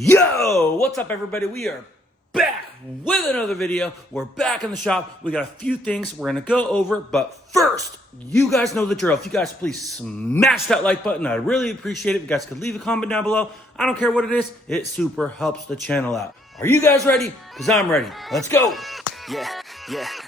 Yo, what's up everybody? We are back with another video. We're back in the shop. We got a few things we're gonna go over, but first, you guys know the drill. If you guys please smash that like button, I'd really appreciate it. If you guys could leave a comment down below. I don't care what it is, it super helps the channel out. Are you guys ready? Because I'm ready. Let's go. Yeah,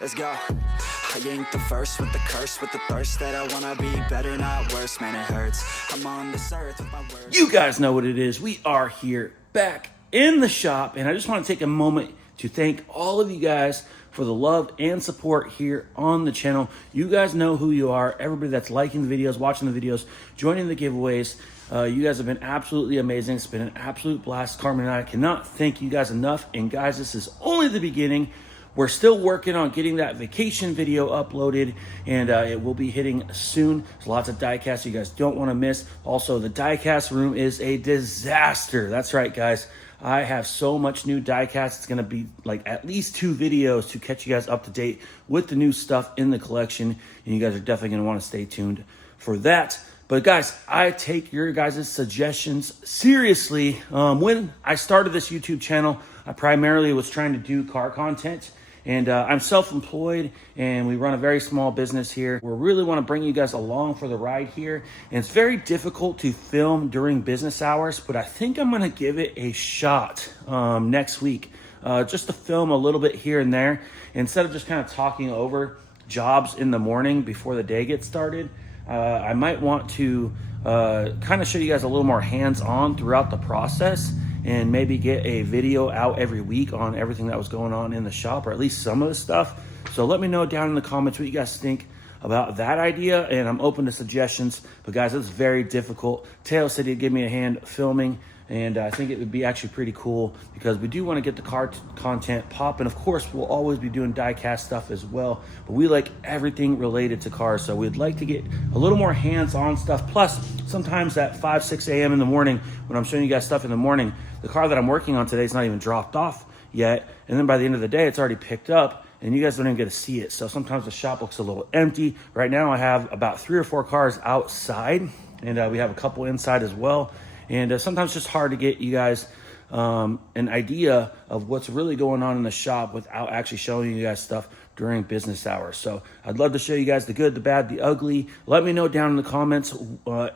let's go. I ain't the first with the curse, with the thirst that I wanna be better, not worse. Man, it hurts. I'm on this earth with my words. You guys know what it is. We are here back in the shop, and I just want to take a moment to thank all of you guys for the love and support here on the channel. You guys know who you are. Everybody that's liking the videos, watching the videos, joining the giveaways. You guys have been absolutely amazing. It's been an absolute blast. Karmen and I cannot thank you guys enough. And guys, this is only the beginning. We're still working on getting that vacation video uploaded, and it will be hitting soon. There's lots of diecast you guys don't want to miss. Also, the diecast room is a disaster. That's right, guys. I have so much new diecast. It's going to be like at least 2 videos to catch you guys up to date with the new stuff in the collection, and you guys are definitely going to want to stay tuned for that. But guys, I take your guys' suggestions seriously. When I started this YouTube channel, I primarily was trying to do car content. And I'm self-employed, and we run a very small business here. We really want to bring you guys along for the ride here. And it's very difficult to film during business hours, but I think I'm going to give it a shot next week, just to film a little bit here and there. Instead of just kind of talking over jobs in the morning before the day gets started, I might want to kind of show you guys a little more hands-on throughout the process, and maybe get a video out every week on everything that was going on in the shop, or at least some of the stuff. So let me know down in the comments what you guys think about that idea, and I'm open to suggestions. But guys, it's very difficult. Teo said he'd give me a hand filming, and I think it would be actually pretty cool because we do want to get the car content popping. Of course, we'll always be doing diecast stuff as well, but we like everything related to cars, so we'd like to get a little more hands-on stuff. Plus, sometimes at 5, 6 a.m. in the morning, when I'm showing you guys stuff in the morning, the car that I'm working on today is not even dropped off yet, and then by the end of the day, it's already picked up, and you guys don't even get to see it. So sometimes the shop looks a little empty. Right now, I have about 3 or 4 cars outside, and we have a couple inside as well. And sometimes it's just hard to get you guys an idea of what's really going on in the shop without actually showing you guys stuff during business hours. So I'd love to show you guys the good, the bad, the ugly. Let me know down in the comments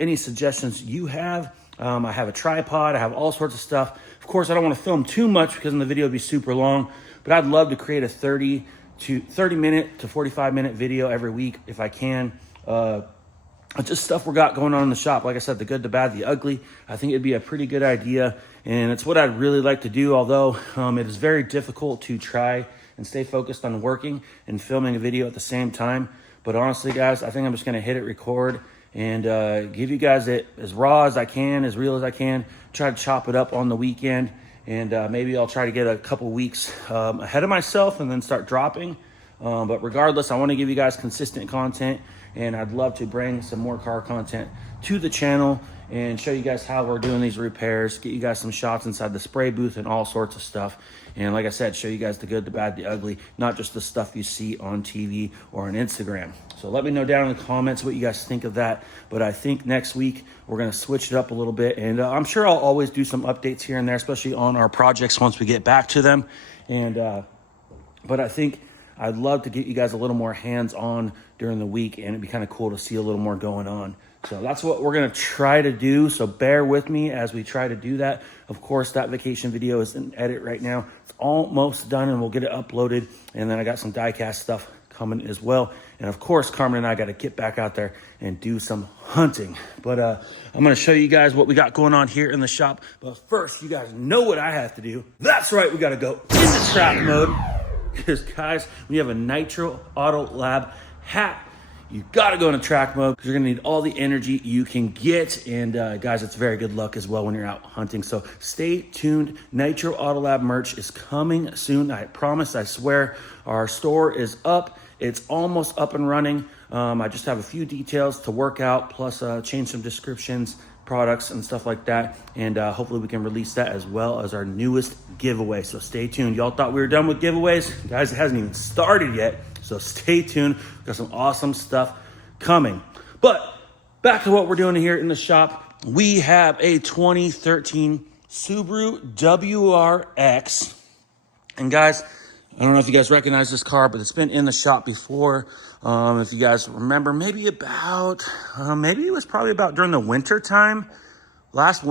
any suggestions you have. I have a tripod. I have all sorts of stuff. Of course, I don't want to film too much because then the video would be super long, but I'd love to create a 30 minute to 45 minute video every week if I can. Just stuff we got going on in the shop. Like I said, the good, the bad, the ugly. I think it'd be a pretty good idea, and it's what I'd really like to do, although it is very difficult to try and stay focused on working and filming a video at the same time. But honestly, guys, I think I'm just going to hit it record and give you guys it as raw as I can, as real as I can. Try to chop it up on the weekend, and maybe I'll try to get a couple weeks ahead of myself and then start dropping. But regardless, I want to give you guys consistent content, and I'd love to bring some more car content to the channel and show you guys how we're doing these repairs, get you guys some shots inside the spray booth and all sorts of stuff. And like I said, show you guys the good, the bad, the ugly, not just the stuff you see on TV or on Instagram. So let me know down in the comments what you guys think of that. But I think next week we're going to switch it up a little bit, and I'm sure I'll always do some updates here and there, especially on our projects once we get back to them. And but I think I'd love to get you guys a little more hands-on during the week, and it'd be kind of cool to see a little more going on. So that's what we're going to try to do. So bear with me as we try to do that. Of course, that vacation video is in edit right now. It's almost done, and we'll get it uploaded. And then I got some diecast stuff coming as well. And of course, Karmen and I got to get back out there and do some hunting. But I'm going to show you guys what we got going on here in the shop. But first, you guys know what I have to do. That's right, we got to go into track mode. Because guys, when you have a Nitro Autolab hat, you got to go into track mode because you're going to need all the energy you can get. And guys, it's very good luck as well when you're out hunting. So stay tuned. Nitro Autolab merch is coming soon. I promise, I swear. Our store is up. It's almost up and running. I just have a few details to work out, plus change some descriptions, products and stuff like that, and hopefully we can release that as well as our newest giveaway. So stay tuned. Y'all thought we were done with giveaways? Guys, it hasn't even started yet, so stay tuned. We've got some awesome stuff coming. But back to what we're doing here in the shop. We have a 2013 Subaru WRX. And guys, I don't know if you guys recognize this car, but it's been in the shop before. If you guys remember, maybe it was probably about during the winter time, last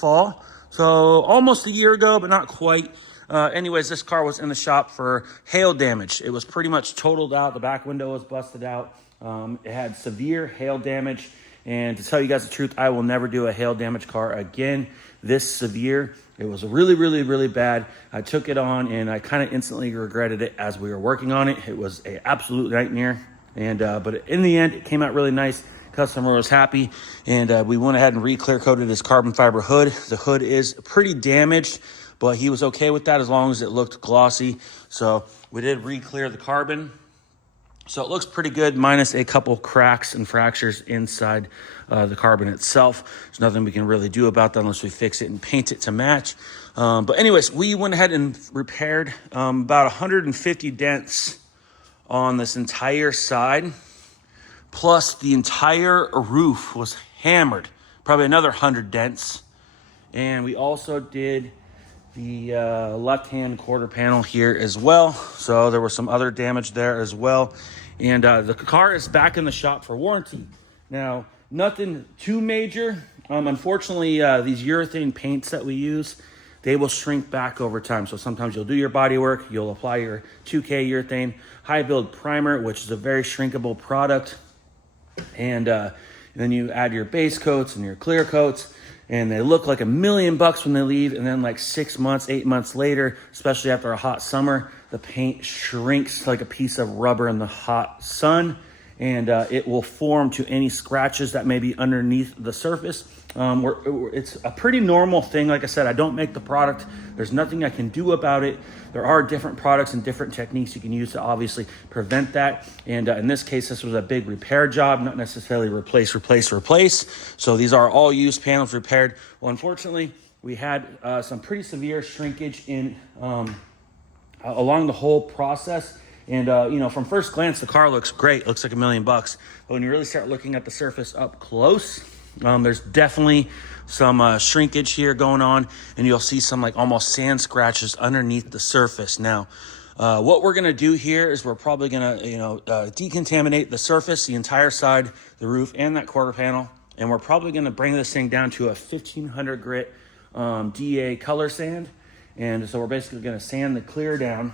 fall. So almost a year ago, but not quite. Anyways, this car was in the shop for hail damage. It was pretty much totaled out. The back window was busted out. It had severe hail damage. And to tell you guys the truth, I will never do a hail damage car again this severe. It was really, really, really bad. I took it on and I kind of instantly regretted it as we were working on it. It was an absolute nightmare. And but in the end, it came out really nice. Customer was happy, and we went ahead and re-clear coated his carbon fiber hood. The hood is pretty damaged, but he was okay with that as long as it looked glossy. So we did re-clear the carbon. So it looks pretty good, minus a couple cracks and fractures inside the carbon itself. There's nothing we can really do about that unless we fix it and paint it to match. But anyways, we went ahead and repaired about 150 dents on this entire side. Plus the entire roof was hammered, probably another 100 dents. And we also did the left-hand quarter panel here as well. So there was some other damage there as well. And the car is back in the shop for warranty. Now, nothing too major. Unfortunately, these urethane paints that we use, they will shrink back over time. So sometimes you'll do your body work, you'll apply your 2K urethane high build primer, which is a very shrinkable product. And then you add your base coats and your clear coats, and they look like $1 million when they leave. And then like 6 months, 8 months later, especially after a hot summer, the paint shrinks like a piece of rubber in the hot sun, and it will form to any scratches that may be underneath the surface. It's a pretty normal thing. Like I said, I don't make the product. There's nothing I can do about it. There are different products and different techniques you can use to obviously prevent that. And in this case, this was a big repair job, not necessarily replace. So these are all used panels repaired. Well, unfortunately, we had some pretty severe shrinkage in along the whole process. And, from first glance, the car looks great. It looks like $1 million. But when you really start looking at the surface up close, there's definitely some shrinkage here going on, and you'll see some like almost sand scratches underneath the surface. Now, what we're going to do here is we're probably going to, decontaminate the surface, the entire side, the roof, and that quarter panel. And we're probably going to bring this thing down to a 1500 grit DA color sand. And so we're basically going to sand the clear down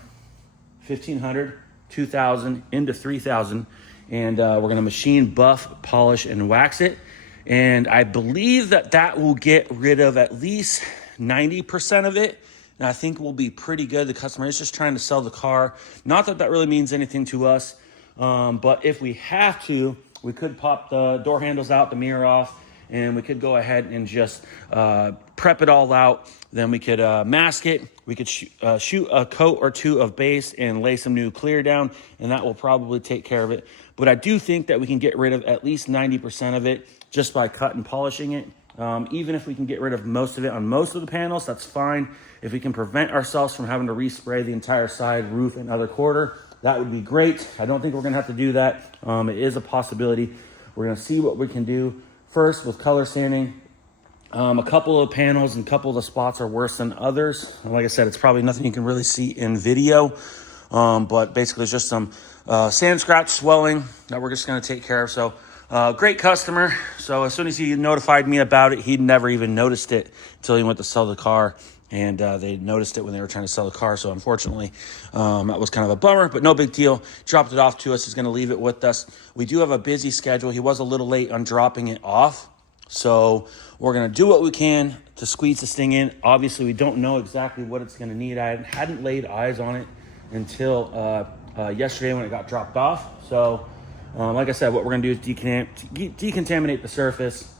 1500, 2000 into 3000. And we're going to machine, buff, polish, and wax it. And I believe that will get rid of at least 90% of it. And I think we'll be pretty good. The customer is just trying to sell the car. Not that really means anything to us. But if we have to, we could pop the door handles out, the mirror off, and we could go ahead and just prep it all out. Then we could mask it. We could shoot a coat or two of base and lay some new clear down, and that will probably take care of it. But I do think that we can get rid of at least 90% of it just by cut and polishing it. Even if we can get rid of most of it on most of the panels, that's fine. If we can prevent ourselves from having to respray the entire side, roof, and other quarter, that would be great. I don't think we're going to have to do that. It is a possibility. We're going to see what we can do first with color sanding. A couple of panels and a couple of the spots are worse than others. And like I said, it's probably nothing you can really see in video. But basically it's just some sand scratch swelling that we're just going to take care of. So great customer. So as soon as he notified me about it, he'd never even noticed it until he went to sell the car. And they noticed it when they were trying to sell the car. So unfortunately, that was kind of a bummer, but no big deal. Dropped it off to us. He's going to leave it with us. We do have a busy schedule. He was a little late on dropping it off. So we're going to do what we can to squeeze this thing in. Obviously, we don't know exactly what it's going to need. I hadn't laid eyes on it until yesterday when it got dropped off. So like I said, what we're going to do is decontaminate the surface,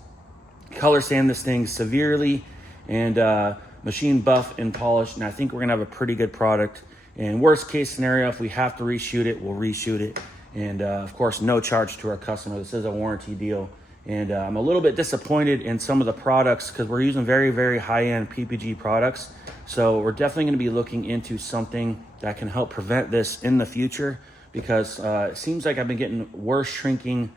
color sand this thing severely, and machine, buff, and polish. And I think we're going to have a pretty good product. And worst case scenario, if we have to reshoot it, we'll reshoot it. And of course, no charge to our customer. This is a warranty deal. And I'm a little bit disappointed in some of the products because we're using very, very high-end PPG products. So we're definitely going to be looking into something that can help prevent this in the future, because it seems like I've been getting worse shrinking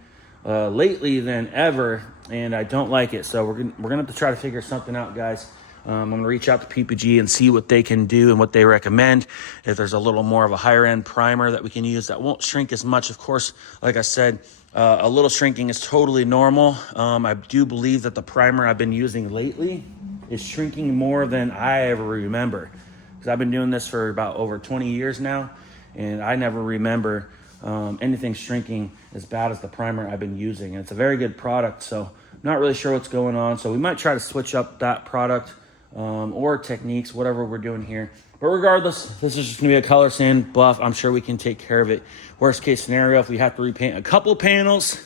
lately than ever, and I don't like it. So we're gonna have to try to figure something out, guys. I'm going to reach out to PPG and see what they can do and what they recommend. If there's a little more of a higher end primer that we can use that won't shrink as much. Of course, like I said, a little shrinking is totally normal. I do believe that the primer I've been using lately is shrinking more than I ever remember. Because I've been doing this for about over 20 years now, and I never remember anything shrinking as bad as the primer I've been using. And it's a very good product, so I'm not really sure what's going on. So we might try to switch up that product or techniques, whatever we're doing here. But regardless, this is just gonna be a color sand buff. I'm sure we can take care of it. Worst case scenario, if we have to repaint a couple panels,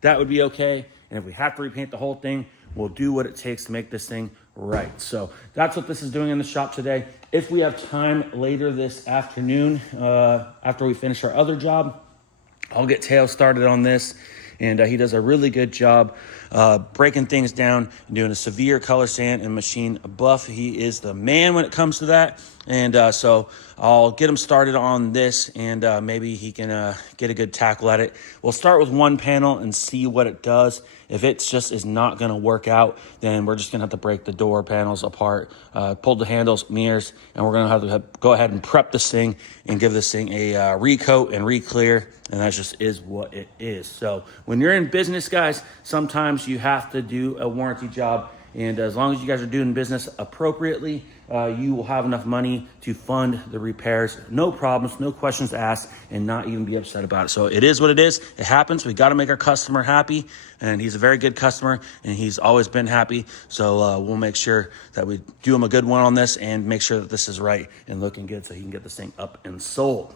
that would be okay. And if we have to repaint the whole thing, we'll do what it takes to make this thing right. So that's what this is doing in the shop today. If we have time later this afternoon, after we finish our other job, I'll get Teo started on this. And he does a really good job breaking things down and doing a severe color sand and machine buff. He is the man when it comes to that. And so I'll get him started on this, and maybe he can get a good tackle at it. We'll start with one panel and see what it does. If it just is not going to work out, then we're just going to have to break the door panels apart, pull the handles, mirrors, and we're going to have to go ahead and prep this thing and give this thing a recoat and re-clear, and that just is what it is. So when you're in business, guys, sometimes you have to do a warranty job, and as long as you guys are doing business appropriately, you will have enough money to fund the repairs. No problems, no questions asked, and not even be upset about it. So it is what it is. It happens. We got to make our customer happy, and he's a very good customer, and he's always been happy. So we'll make sure that we do him a good one on this and make sure that this is right and looking good so he can get this thing up and sold.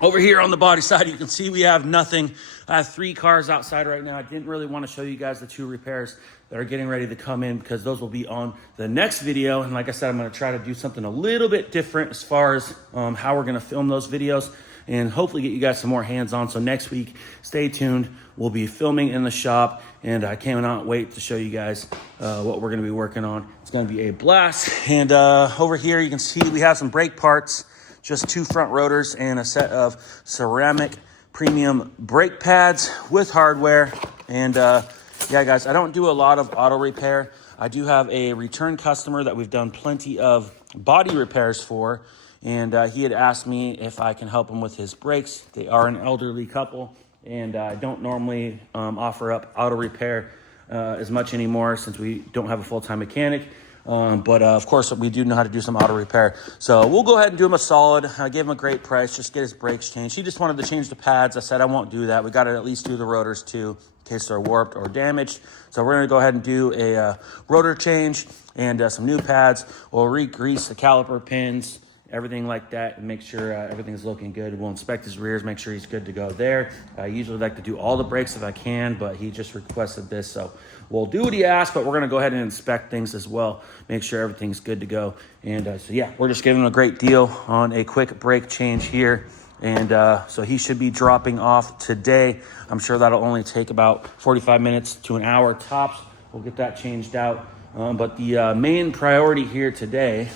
Over here on the body side, you can see we have nothing. I have 3 cars outside right now. I didn't really want to show you guys the 2 repairs that are getting ready to come in because those will be on the next video. And like I said, I'm going to try to do something a little bit different as far as how we're going to film those videos and hopefully get you guys some more hands-on. So next week, stay tuned. We'll be filming in the shop, and I cannot wait to show you guys what we're going to be working on. It's going to be a blast. And over here, you can see we have some brake parts. Just 2 front rotors and a set of ceramic premium brake pads with hardware. And yeah, guys, I don't do a lot of auto repair. I do have a return customer that we've done plenty of body repairs for. And he had asked me if I can help him with his brakes. They are an elderly couple, and I don't normally offer up auto repair as much anymore since we don't have a full-time mechanic. But of course, we do know how to do some auto repair. So we'll go ahead and do him a solid. I gave him a great price, just get his brakes changed. He just wanted to change the pads. I said, I won't do that. We got to at least do the rotors too, in case they're warped or damaged. So we're going to go ahead and do a rotor change and some new pads. We'll re-grease the caliper pins, everything like that, and make sure everything's looking good. We'll inspect his rears, make sure he's good to go there. I usually like to do all the brakes if I can, but he just requested this, so we'll do what he asked, but we're going to go ahead and inspect things as well, make sure everything's good to go. And so yeah, we're just giving him a great deal on a quick brake change here. And so he should be dropping off today. I'm sure that'll only take about 45 minutes to an hour tops. We'll get that changed out. But the main priority here today,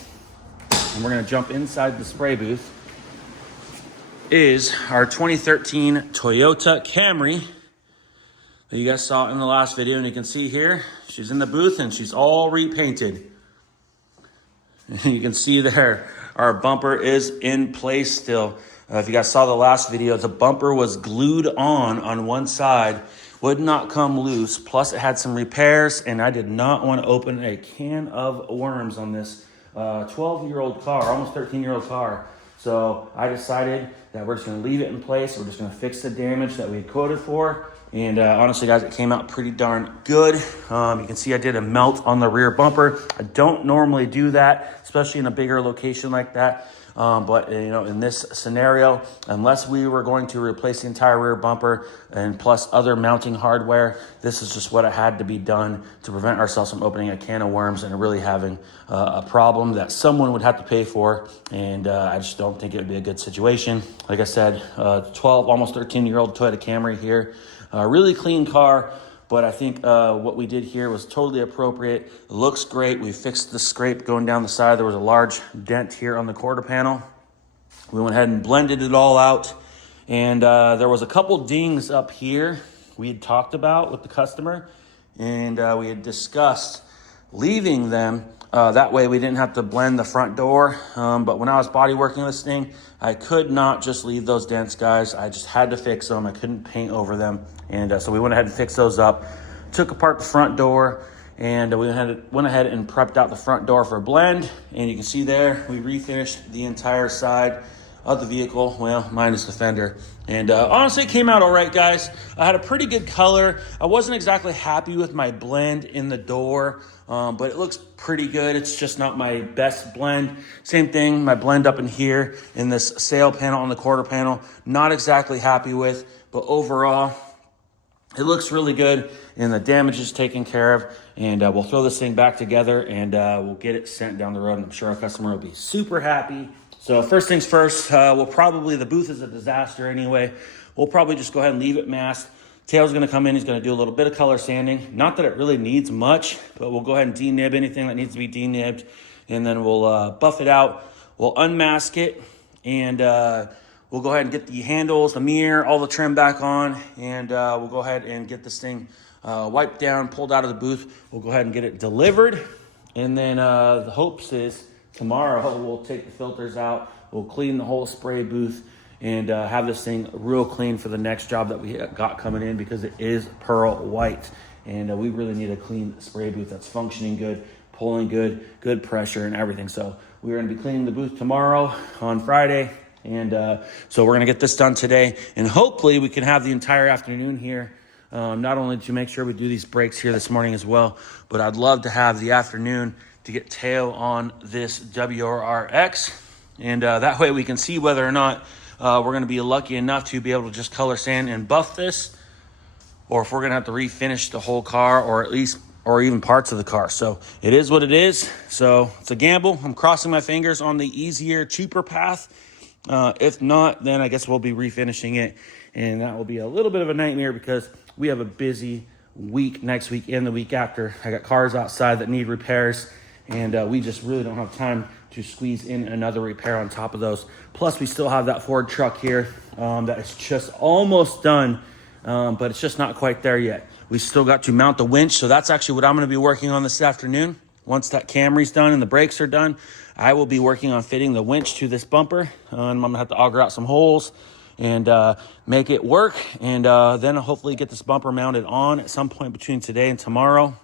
and we're going to jump inside the spray booth, is our 2013 Toyota Camry that you guys saw in the last video. And you can see here, she's in the booth and she's all repainted. And you can see there, our bumper is in place still. If you guys saw the last video, the bumper was glued on one side, would not come loose. Plus it had some repairs, and I did not want to open a can of worms on this 12-year-old car, almost 13-year-old car. So I decided that we're just going to leave it in place. We're just going to fix the damage that we had quoted for. And honestly, guys, it came out pretty darn good. You can see I did a melt on the rear bumper. I don't normally do that, especially in a bigger location like that. But you know, in this scenario, unless we were going to replace the entire rear bumper and plus other mounting hardware, this is just what had to be done to prevent ourselves from opening a can of worms and really having a problem that someone would have to pay for. And I just don't think it would be a good situation. Like I said, 12, almost 13-year-old Toyota Camry here. Really clean car. But I think what we did here was totally appropriate. It looks great. We fixed the scrape going down the side. There was a large dent here on the quarter panel. We went ahead and blended it all out. And there was a couple dings up here we had talked about with the customer. And we had discussed leaving them That way we didn't have to blend the front door. But when I was body working this thing, I could not just leave those dents, guys. I just had to fix them. I couldn't paint over them. And so we went ahead and fixed those up. Took apart the front door, and we went ahead and prepped out the front door for a blend. And you can see there, we refinished the entire side of the vehicle, well, minus the fender. And honestly, it came out all right, guys. I had a pretty good color. I wasn't exactly happy with my blend in the door, but it looks pretty good. It's just not my best blend. Same thing, my blend up in here in this sail panel on the quarter panel, not exactly happy with, but overall, it looks really good, and the damage is taken care of. And we'll throw this thing back together, and we'll get it sent down the road. I'm sure our customer will be super happy. So first things first, the booth is a disaster anyway. We'll probably just go ahead and leave it masked. Tail's gonna come in, he's gonna do a little bit of color sanding. Not that it really needs much, but we'll go ahead and denib anything that needs to be denibbed. And then we'll buff it out. We'll unmask it, and we'll go ahead and get the handles, the mirror, all the trim back on. And we'll go ahead and get this thing wiped down, pulled out of the booth. We'll go ahead and get it delivered. And then the hopes is, tomorrow, we'll take the filters out, we'll clean the whole spray booth, and have this thing real clean for the next job that we got coming in, because it is pearl white. And we really need a clean spray booth that's functioning good, pulling good pressure and everything. So we're gonna be cleaning the booth tomorrow on Friday. And so we're gonna get this done today. And hopefully we can have the entire afternoon here, not only to make sure we do these brakes here this morning as well, but I'd love to have the afternoon to get tail on this WRX, and that way we can see whether or not we're going to be lucky enough to be able to just color sand and buff this, or if we're going to have to refinish the whole car, or even parts of the car. So it is what it is. So it's a gamble. I'm crossing my fingers on the easier, cheaper path. If not, then I guess we'll be refinishing it, and that will be a little bit of a nightmare, because we have a busy week next week and the week after. I got cars outside that need repairs, and we just really don't have time to squeeze in another repair on top of those. Plus, we still have that Ford truck here that is just almost done, but it's just not quite there yet. We still got to mount the winch, so that's actually what I'm going to be working on this afternoon. Once that Camry's done and the brakes are done, I will be working on fitting the winch to this bumper. I'm going to have to auger out some holes and make it work, and then hopefully get this bumper mounted on at some point between today and tomorrow.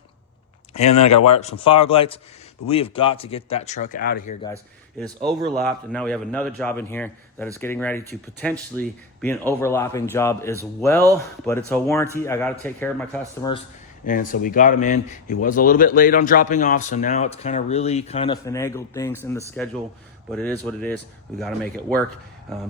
And then I got to wire up some fog lights. But we have got to get that truck out of here, guys. It is overlapped, and now we have another job in here that is getting ready to potentially be an overlapping job as well. But it's a warranty. I got to take care of my customers, and so we got him in. He was a little bit late on dropping off, so now it's kind of finagled things in the schedule. But it is what it is. We got to make it work.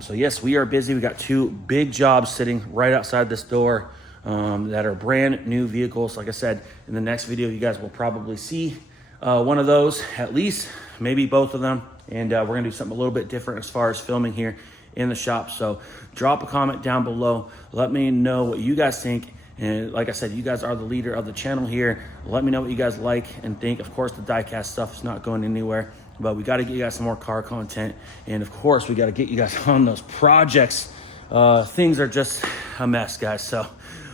So yes, we are busy. We got two big jobs sitting right outside this door that are brand new vehicles. Like I said, in the next video, you guys will probably see one of those, at least, maybe both of them. And we're gonna do something a little bit different as far as filming here in the shop. So drop a comment down below. Let me know what you guys think. And like I said, you guys are the leader of the channel here. Let me know what you guys like and think. Of course, the diecast stuff is not going anywhere, but we got to get you guys some more car content. And of course, we got to get you guys on those projects. Things are just a mess, guys. So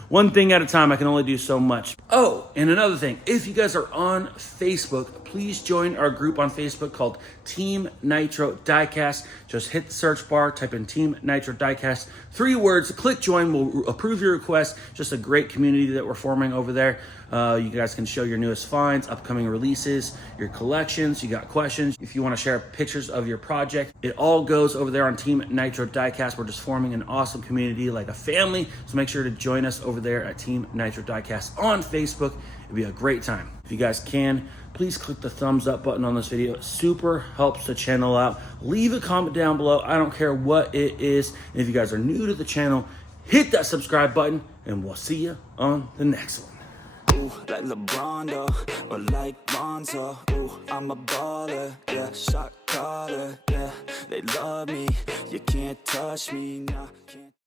one thing at a time. I can only do so much. Oh, and another thing, if you guys are on Facebook, please join our group on Facebook called Team Nitro Diecast. Just hit the search bar, type in Team Nitro Diecast, 3 words, click join, we'll approve your request. Just a great community that we're forming over there. You guys can show your newest finds, upcoming releases, your collections. You got questions, if you want to share pictures of your project, it all goes over there on Team Nitro Diecast. We're just forming an awesome community, like a family. So make sure to join us over there at Team Nitro Diecast on Facebook. It'll be a great time. If you guys can, please click the thumbs up button on this video. It super helps the channel out. Leave a comment down below. I don't care what it is. And if you guys are new to the channel, hit that subscribe button, and we'll see you on the next one. Ooh, like LeBron, though, or like Bonzo. Ooh, I'm a baller, yeah, shot caller, yeah. They love me, you can't touch me, nah, can't.